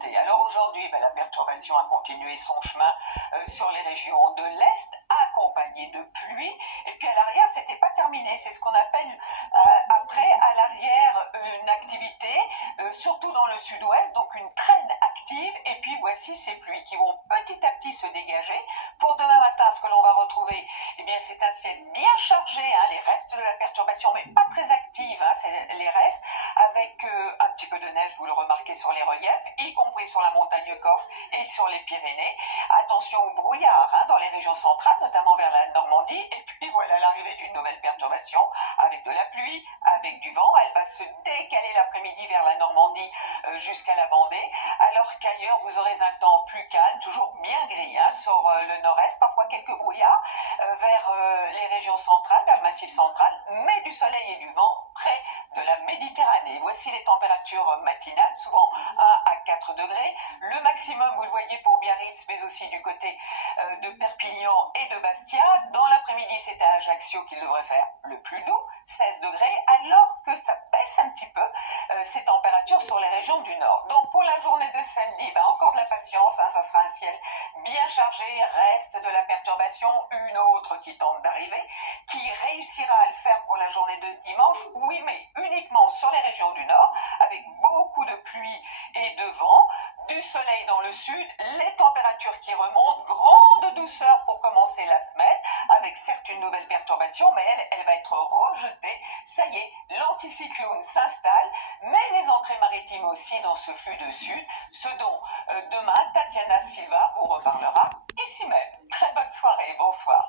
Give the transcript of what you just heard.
remonter. Alors aujourd'hui, la perturbation a continué son chemin sur les régions de l'Est, accompagnée de pluie. Et puis à l'arrière, c'était pas terminé. C'est ce qu'on appelle après, à l'arrière, une activité, surtout dans le sud-ouest, donc une traîne active. Et puis voici ces pluies qui vont petit à petit se dégager. Pour demain matin, ce que l'on va retrouver, eh bien, c'est un ciel bien chargé, les restes de la perturbation, mais pas très active, c'est les restes, avec un petit peu de neige, vous le remarquez sur les reliefs, y compris sur la montagne corse et sur les Pyrénées. Attention au brouillard dans les régions centrales, notamment vers la Normandie. Et puis voilà l'arrivée d'une nouvelle perturbation avec de la pluie, avec du vent. Elle va se décaler l'après-midi vers la Normandie jusqu'à la Vendée, alors qu'ailleurs vous aurez un temps plus calme, toujours bien gris sur le nord-est, parfois quelques brouillards vers les régions centrales, vers le massif central, mais du soleil et du vent près de la Méditerranée. Voici les températures matinales, souvent 1 à 4 degrés. Le maximum, vous le voyez pour Biarritz, mais aussi du côté de Perpignan et de Bastia. Dans l'après-midi, c'est à Ajaccio qu'il devrait faire le plus doux, 16 degrés, alors que ça baisse un petit peu ces températures sur les régions du nord. Donc pour la journée de samedi, encore de la patience, ça sera un ciel bien chargé, reste de la perturbation, une autre qui tente d'arriver, qui réussira à le faire pour la journée de dimanche, oui, mais uniquement sur les régions du nord, avec beaucoup de pluie et de vent, du soleil dans le sud, les températures qui remontent, grande douceur pour commencer la semaine, avec certes une nouvelle perturbation, mais elle va être rejetée. Ça y est, l'anticyclone s'installe, mais les entrées maritimes aussi dans ce flux de sud, ce dont demain Tatiana Silva vous reparlera ici même. Très bonne soirée, bonsoir.